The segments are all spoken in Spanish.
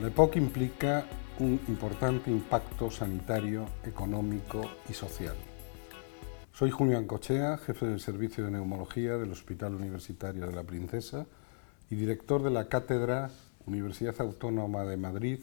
La EPOC implica un importante impacto sanitario, económico y social. Soy Julio Ancochea, jefe del Servicio de Neumología del Hospital Universitario de la Princesa y director de la Cátedra Universidad Autónoma de Madrid,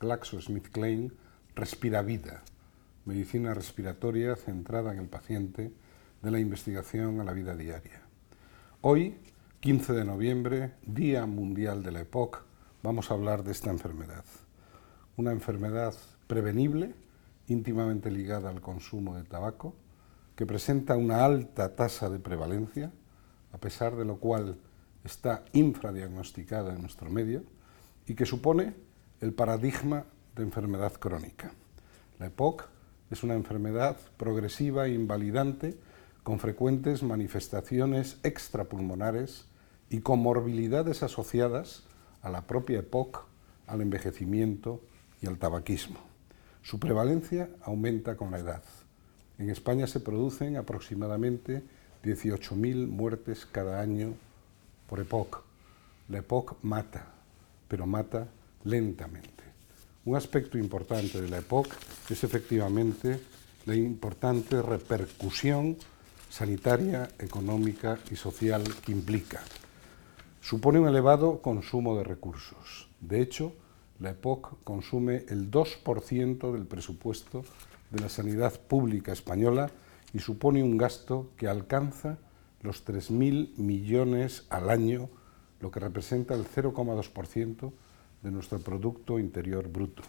GlaxoSmithKline, Respiravida, medicina respiratoria centrada en el paciente, de la investigación a la vida diaria. Hoy, 15 de noviembre, Día Mundial de la EPOC, vamos a hablar de esta enfermedad. Una enfermedad prevenible, íntimamente ligada al consumo de tabaco, que presenta una alta tasa de prevalencia, a pesar de lo cual está infradiagnosticada en nuestro medio, y que supone el paradigma de enfermedad crónica. La EPOC es una enfermedad progresiva e invalidante con frecuentes manifestaciones extrapulmonares y comorbilidades asociadas a la propia EPOC, al envejecimiento y al tabaquismo. Su prevalencia aumenta con la edad. En España se producen aproximadamente 18.000 muertes cada año por EPOC. La EPOC mata, pero mata lentamente. Un aspecto importante de la EPOC es efectivamente la importante repercusión sanitaria, económica y social que implica. Supone un elevado consumo de recursos. De hecho, la EPOC consume el 2% del presupuesto de la sanidad pública española y supone un gasto que alcanza los 3.000 millones al año, lo que representa el 0,2% de nuestro Producto Interior Bruto.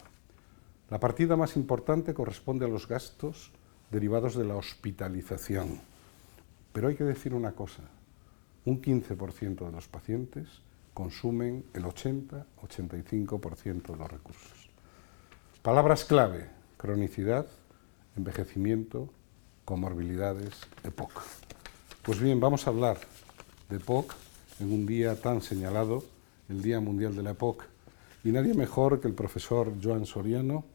La partida más importante corresponde a los gastos derivados de la hospitalización. Pero hay que decir una cosa, un 15% de los pacientes consumen el 80-85% de los recursos. Palabras clave: cronicidad, envejecimiento, comorbilidades, EPOC. Pues bien, vamos a hablar de EPOC en un día tan señalado, el Día Mundial de la EPOC, y nadie mejor que el profesor Joan Soriano,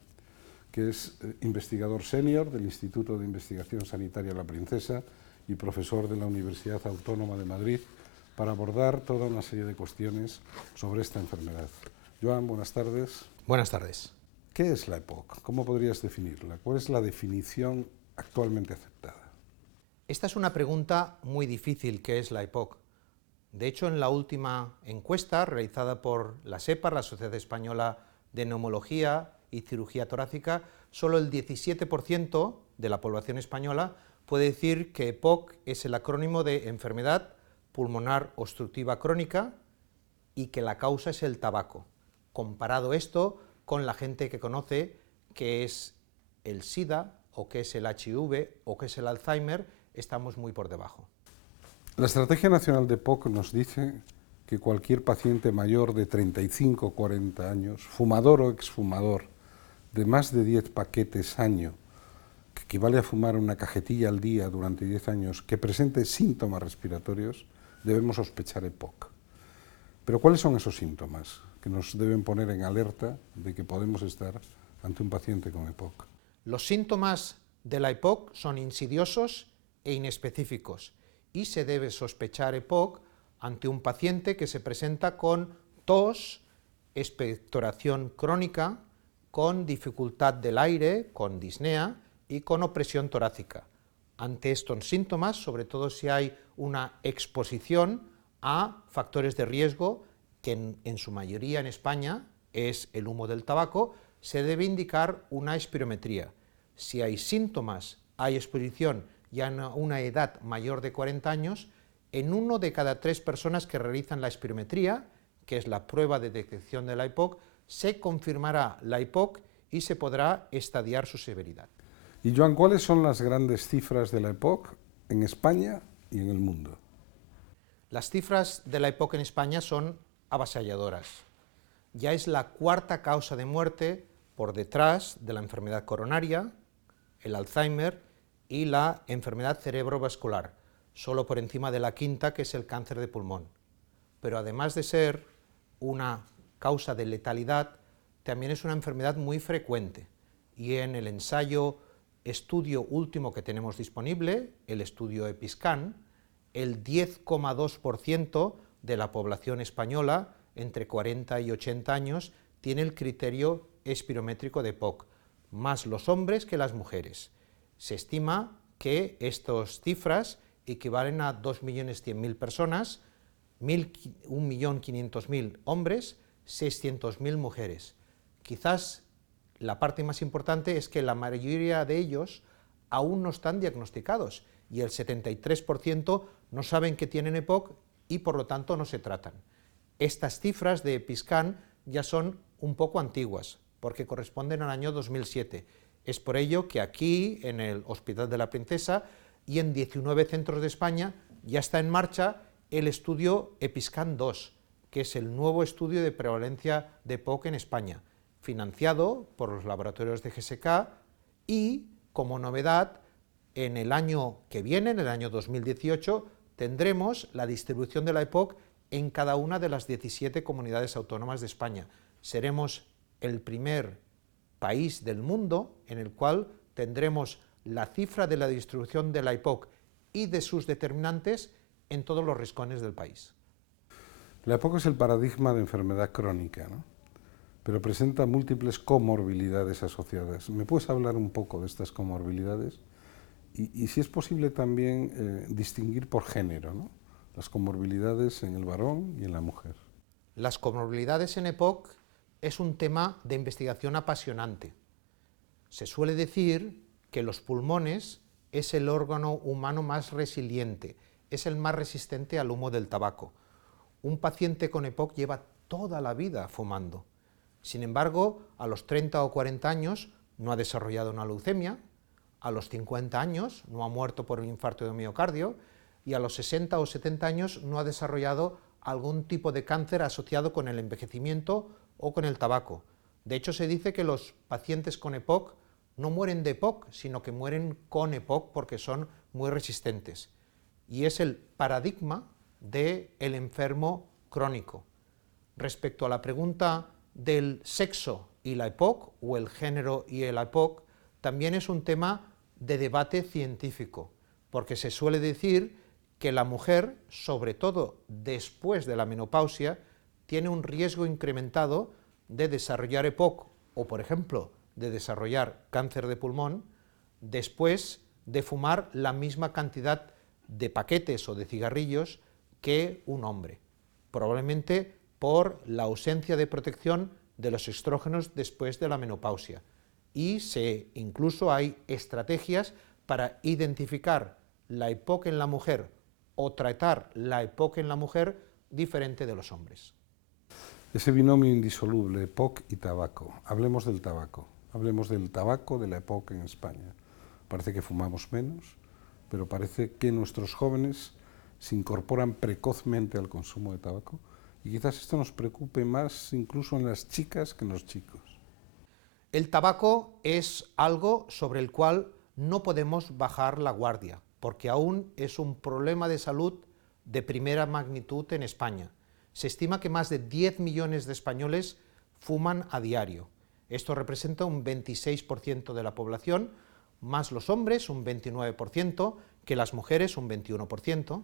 que es investigador senior del Instituto de Investigación Sanitaria La Princesa y profesor de la Universidad Autónoma de Madrid, para abordar toda una serie de cuestiones sobre esta enfermedad. Joan, buenas tardes. Buenas tardes. ¿Qué es la EPOC? ¿Cómo podrías definirla? ¿Cuál es la definición actualmente aceptada? Esta es una pregunta muy difícil, ¿qué es la EPOC? De hecho, en la última encuesta realizada por la SEPAR, la Sociedad Española de Neumología y Cirugía Torácica, solo el 17% de la población española puede decir que EPOC es el acrónimo de enfermedad pulmonar obstructiva crónica y que la causa es el tabaco. Comparado esto con la gente que conoce que es el SIDA o que es el HIV o que es el Alzheimer, estamos muy por debajo. La Estrategia Nacional de EPOC nos dice que cualquier paciente mayor de 35 o 40 años, fumador o exfumador, de más de 10 paquetes año, que equivale a fumar una cajetilla al día durante 10 años, que presente síntomas respiratorios, debemos sospechar EPOC. Pero ¿cuáles son esos síntomas que nos deben poner en alerta de que podemos estar ante un paciente con EPOC? Los síntomas de la EPOC son insidiosos e inespecíficos y se debe sospechar EPOC ante un paciente que se presenta con tos, expectoración crónica, con dificultad del aire, con disnea y con opresión torácica. Ante estos síntomas, sobre todo si hay una exposición a factores de riesgo, que en su mayoría en España es el humo del tabaco, se debe indicar una espirometría. Si hay síntomas, hay exposición ya a una edad mayor de 40 años, en 1 de cada 3 personas que realizan la espirometría, que es la prueba de detección de la EPOC, se confirmará la EPOC y se podrá estadiar su severidad. Y Joan, ¿cuáles son las grandes cifras de la EPOC en España y en el mundo? Las cifras de la EPOC en España son avasalladoras. Ya es la 4ª causa de muerte por detrás de la enfermedad coronaria, el Alzheimer y la enfermedad cerebrovascular, solo por encima de la 5ª, que es el cáncer de pulmón. Pero además de ser una causa de letalidad, también es una enfermedad muy frecuente, y en el estudio último que tenemos disponible, el estudio EPISCAN, el 10,2% de la población española entre 40 y 80 años tiene el criterio espirométrico de EPOC, más los hombres que las mujeres. Se estima que estas cifras equivalen a 2.100.000 personas, 1.500.000 hombres, 600.000 mujeres. Quizás la parte más importante es que la mayoría de ellos aún no están diagnosticados y el 73% no saben que tienen EPOC y por lo tanto no se tratan. Estas cifras de EPISCAN ya son un poco antiguas porque corresponden al año 2007. Es por ello que aquí, en el Hospital de la Princesa y en 19 centros de España, ya está en marcha el estudio EPISCAN 2, que es el nuevo estudio de prevalencia de EPOC en España, financiado por los laboratorios de GSK y, como novedad, en el año que viene, en el año 2018, tendremos la distribución de la EPOC en cada una de las 17 comunidades autónomas de España. Seremos el primer país del mundo en el cual tendremos la cifra de la distribución de la EPOC y de sus determinantes en todos los rincones del país. La EPOC es el paradigma de enfermedad crónica, ¿no? Pero presenta múltiples comorbilidades asociadas. ¿Me puedes hablar un poco de estas comorbilidades? Y si es posible también distinguir por género, ¿no?, las comorbilidades en el varón y en la mujer. Las comorbilidades en EPOC es un tema de investigación apasionante. Se suele decir que los pulmones es el órgano humano más resiliente, es el más resistente al humo del tabaco. Un paciente con EPOC lleva toda la vida fumando. Sin embargo, a los 30 o 40 años no ha desarrollado una leucemia, a los 50 años no ha muerto por un infarto de miocardio y a los 60 o 70 años no ha desarrollado algún tipo de cáncer asociado con el envejecimiento o con el tabaco. De hecho, se dice que los pacientes con EPOC no mueren de EPOC, sino que mueren con EPOC porque son muy resistentes. Y es el paradigma del enfermo crónico. Respecto a la pregunta del sexo y la EPOC, o el género y el EPOC, también es un tema de debate científico, porque se suele decir que la mujer, sobre todo después de la menopausia, tiene un riesgo incrementado de desarrollar EPOC o, por ejemplo, de desarrollar cáncer de pulmón después de fumar la misma cantidad de paquetes o de cigarrillos que un hombre, probablemente por la ausencia de protección de los estrógenos después de la menopausia. Y incluso hay estrategias para identificar la EPOC en la mujer o tratar la EPOC en la mujer diferente de los hombres. Ese binomio indisoluble, EPOC y tabaco. Hablemos del tabaco, de la EPOC en España. Parece que fumamos menos, pero parece que nuestros jóvenes se incorporan precozmente al consumo de tabaco y quizás esto nos preocupe más incluso en las chicas que en los chicos. El tabaco es algo sobre el cual no podemos bajar la guardia, porque aún es un problema de salud de primera magnitud en España. Se estima que más de 10 millones de españoles fuman a diario. Esto representa un 26% de la población, más los hombres, un 29%, que las mujeres, un 21%,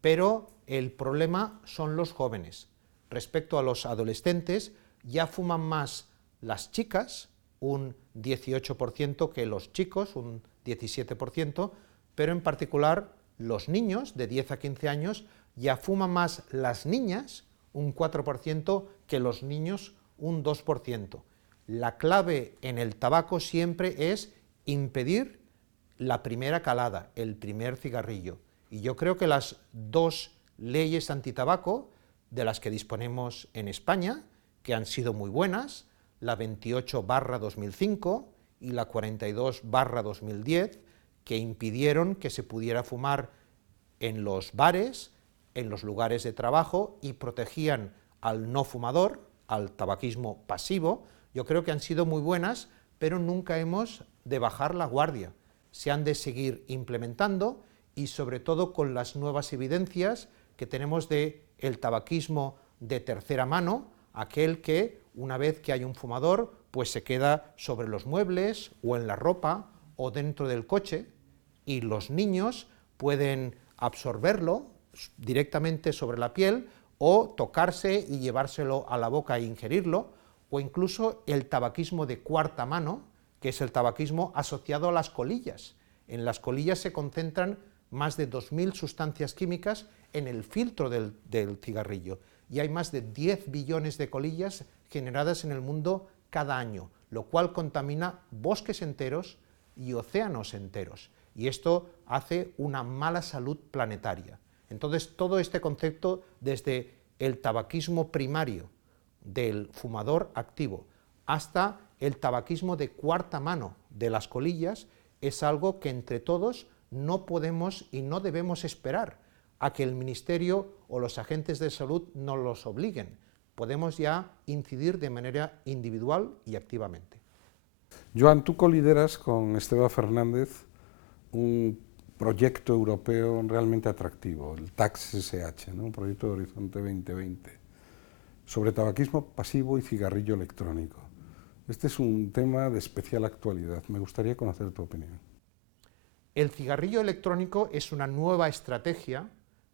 pero el problema son los jóvenes. Respecto a los adolescentes, ya fuman más las chicas, un 18%, que los chicos, un 17%, pero en particular los niños de 10 a 15 años ya fuman más las niñas, un 4%, que los niños, un 2%. La clave en el tabaco siempre es impedir la primera calada, el primer cigarrillo. Y yo creo que las dos leyes antitabaco de las que disponemos en España, que han sido muy buenas, la 28/2005 y la 42/2010, que impidieron que se pudiera fumar en los bares, en los lugares de trabajo y protegían al no fumador, al tabaquismo pasivo, yo creo que han sido muy buenas, pero nunca hemos de bajar la guardia. Se han de seguir implementando y sobre todo con las nuevas evidencias que tenemos de el tabaquismo de tercera mano, aquel que una vez que hay un fumador, pues se queda sobre los muebles o en la ropa o dentro del coche y los niños pueden absorberlo directamente sobre la piel o tocarse y llevárselo a la boca e ingerirlo, o incluso el tabaquismo de cuarta mano, que es el tabaquismo asociado a las colillas. En las colillas se concentran más de 2.000 sustancias químicas en el filtro del cigarrillo, y hay más de 10 billones de colillas generadas en el mundo cada año, lo cual contamina bosques enteros y océanos enteros, y esto hace una mala salud planetaria. Entonces, todo este concepto, desde el tabaquismo primario del fumador activo hasta el tabaquismo de cuarta mano de las colillas, es algo que entre todos no podemos y no debemos esperar a que el Ministerio o los agentes de salud nos los obliguen. Podemos ya incidir de manera individual y activamente. Joan, tú colideras con Esteban Fernández un proyecto europeo realmente atractivo, el TAX-SH, ¿no? Un proyecto de Horizonte 2020, sobre tabaquismo pasivo y cigarrillo electrónico. Este es un tema de especial actualidad. Me gustaría conocer tu opinión. El cigarrillo electrónico es una nueva estrategia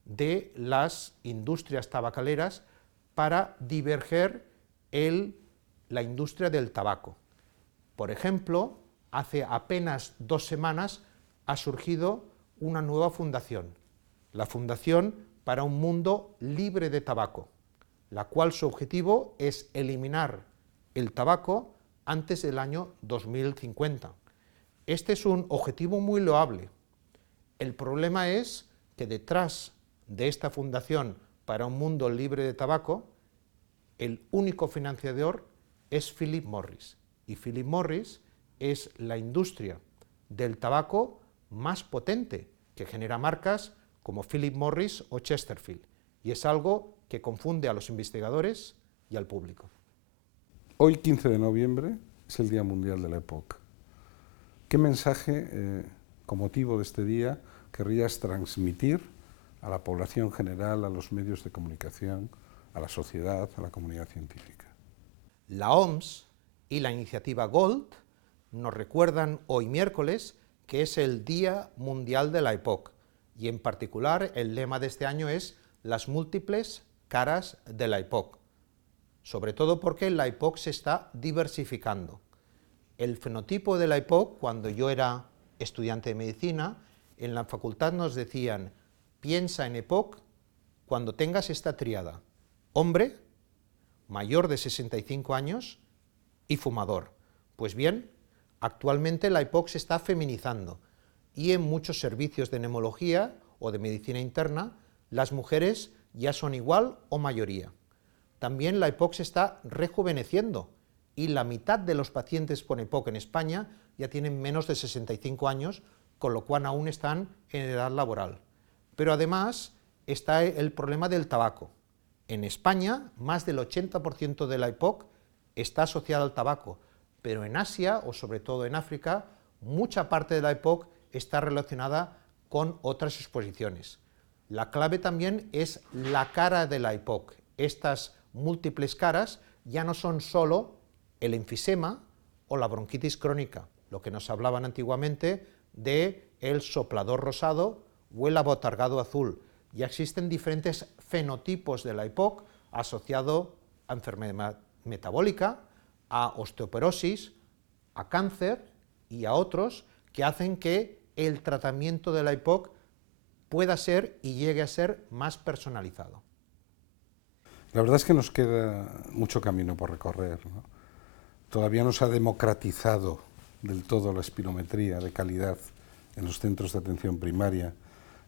de las industrias tabacaleras para diverger la industria del tabaco. Por ejemplo, hace apenas 2 semanas ha surgido una nueva fundación, la Fundación para un Mundo Libre de Tabaco, la cual su objetivo es eliminar el tabaco antes del año 2050. Este es un objetivo muy loable. El problema es que detrás de esta Fundación para un Mundo Libre de Tabaco, el único financiador es Philip Morris. Y Philip Morris es la industria del tabaco más potente, que genera marcas como Philip Morris o Chesterfield. Y es algo que confunde a los investigadores y al público. Hoy, 15 de noviembre, es el Día Mundial de la EPOC. ¿Qué mensaje, con motivo de este día, querrías transmitir a la población general, a los medios de comunicación, a la sociedad, a la comunidad científica? La OMS y la iniciativa Gold nos recuerdan hoy miércoles que es el Día Mundial de la EPOC, y en particular el lema de este año es las múltiples caras de la EPOC, sobre todo porque la EPOC se está diversificando. El fenotipo de la EPOC, cuando yo era estudiante de medicina, en la facultad nos decían: piensa en EPOC cuando tengas esta tríada: hombre, mayor de 65 años y fumador. Pues bien, actualmente la EPOC se está feminizando, y en muchos servicios de neumología o de medicina interna las mujeres ya son igual o mayoría. También la EPOC se está rejuveneciendo, y la mitad de los pacientes con EPOC en España ya tienen menos de 65 años, con lo cual aún están en edad laboral. Pero además está el problema del tabaco. En España, más del 80% de la EPOC está asociada al tabaco, pero en Asia, o sobre todo en África, mucha parte de la EPOC está relacionada con otras exposiciones. La clave también es la cara de la EPOC. Estas múltiples caras ya no son solo el enfisema o la bronquitis crónica, lo que nos hablaban antiguamente de el soplador rosado o el abotargado azul. Ya existen diferentes fenotipos de la EPOC asociado a enfermedad metabólica, a osteoporosis, a cáncer y a otros que hacen que el tratamiento de la EPOC pueda ser y llegue a ser más personalizado. La verdad es que nos queda mucho camino por recorrer, ¿no? Todavía no se ha democratizado del todo la espirometría de calidad en los centros de atención primaria.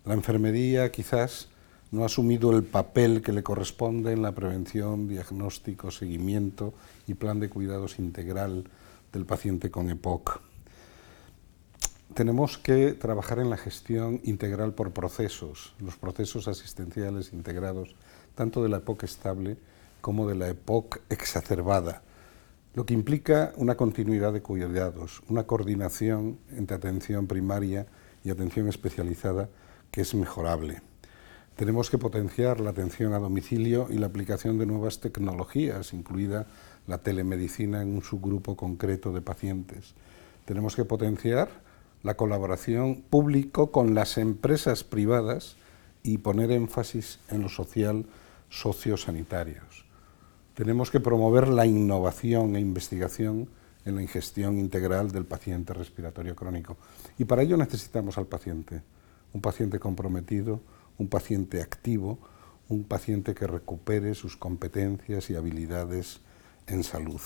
La enfermería quizás no ha asumido el papel que le corresponde en la prevención, diagnóstico, seguimiento y plan de cuidados integral del paciente con EPOC. Tenemos que trabajar en la gestión integral por procesos, los procesos asistenciales integrados, tanto de la EPOC estable como de la EPOC exacerbada, lo que implica una continuidad de cuidados, una coordinación entre atención primaria y atención especializada que es mejorable. Tenemos que potenciar la atención a domicilio y la aplicación de nuevas tecnologías, incluida la telemedicina en un subgrupo concreto de pacientes. Tenemos que potenciar la colaboración público con las empresas privadas y poner énfasis en lo social sociosanitarios. Tenemos que promover la innovación e investigación en la ingestión integral del paciente respiratorio crónico. Y para ello necesitamos al paciente, un paciente comprometido, un paciente activo, un paciente que recupere sus competencias y habilidades en salud.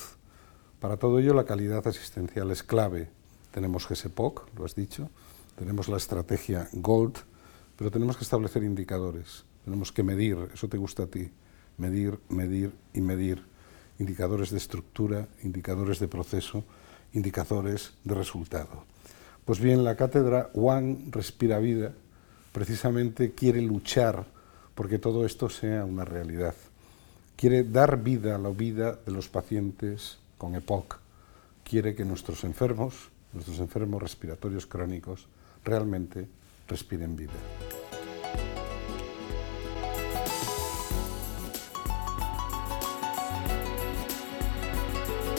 Para todo ello la calidad asistencial es clave. Tenemos GSPOC, lo has dicho, tenemos la estrategia GOLD, pero tenemos que establecer indicadores, tenemos que medir, eso te gusta a ti, medir, medir y medir. Indicadores de estructura, indicadores de proceso, indicadores de resultado. Pues bien, la cátedra One Respira Vida precisamente quiere luchar porque todo esto sea una realidad. Quiere dar vida a la vida de los pacientes con EPOC. Quiere que nuestros enfermos respiratorios crónicos, realmente respiren vida.